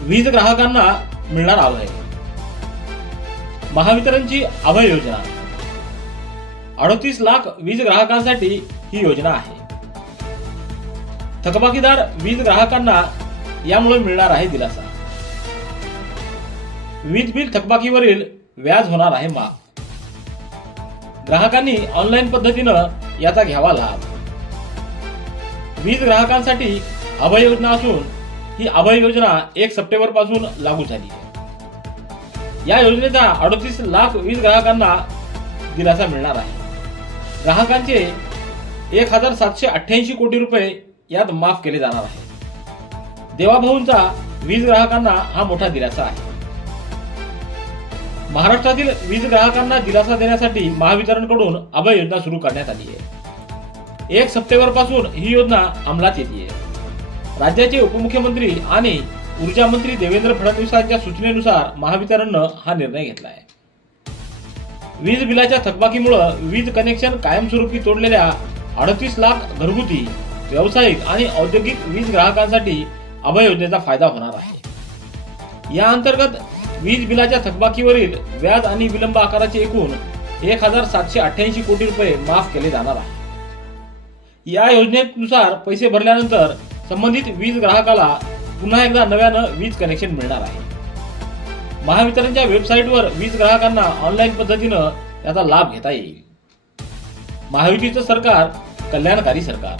वीज ग्राहकांना मिळणार अभय महावितरणची अभय योजना. अडतीस लाख वीज ग्राहकांसाठी ही योजना आहे. थकबाकीदार वीज ग्राहकांना यामुळे मिळणार आहे दिलासा. वीज बिल थकबाकीवरील व्याज होणार आहे माफ. ग्राहकांनी ऑनलाईन पद्धतीनं याचा घ्यावा लाभ. वीज ग्राहकांसाठी अभय योजना असून ही अभय योजना एक सप्टेंबरपासून लागू झाली आहे. या योजनेचा अडतीस लाख वीज ग्राहकांना दिलासा मिळणार आहे. ग्राहकांचे एक हजार सातशे अठ्ठ्याऐंशी कोटी रुपये यात माफ केले जाणार आहे. देवाभाऊंचा वीज ग्राहकांना हा मोठा दिलासा आहे. महाराष्ट्रातील वीज ग्राहकांना दिलासा देण्यासाठी महावितरणकडून अभय योजना सुरू करण्यात आली आहे. एक सप्टेंबरपासून ही योजना अंमलात येते राज्याचे उपमुख्यमंत्री आणि ऊर्जा मंत्री देवेंद्र फडणवीसांच्या सूचनेनुसार महावितरणनं हा निर्णय घेतला आहे वीज बिलाच्या थकबाकीमुळं वीज कनेक्शन कायमस्वरूपी तोडलेल्या अडतीस लाख घरगुती व्यावसायिक आणि औद्योगिक वीज ग्राहकांसाठी अभय योजनेचा फायदा होणार आहे. या अंतर्गत वीज बिलाच्या थकबाकीवरील व्याज आणि विलंब आकाराचे एकूण एक हजार सातशे अठ्ठ्याऐंशी कोटी रुपये माफ केले जाणार आहे. या योजनेनुसार पैसे भरल्यानंतर संबंधित वीज ग्राहकाला पुन्हा एकदा नव्यानं वीज कनेक्शन मिळणार आहे. महावितरणच्या वेबसाईटवर वीज ग्राहकांना ऑनलाईन पद्धतीनं याचा लाभ घेता येईल. महायुतीचं सरकार कल्याणकारी सरकार.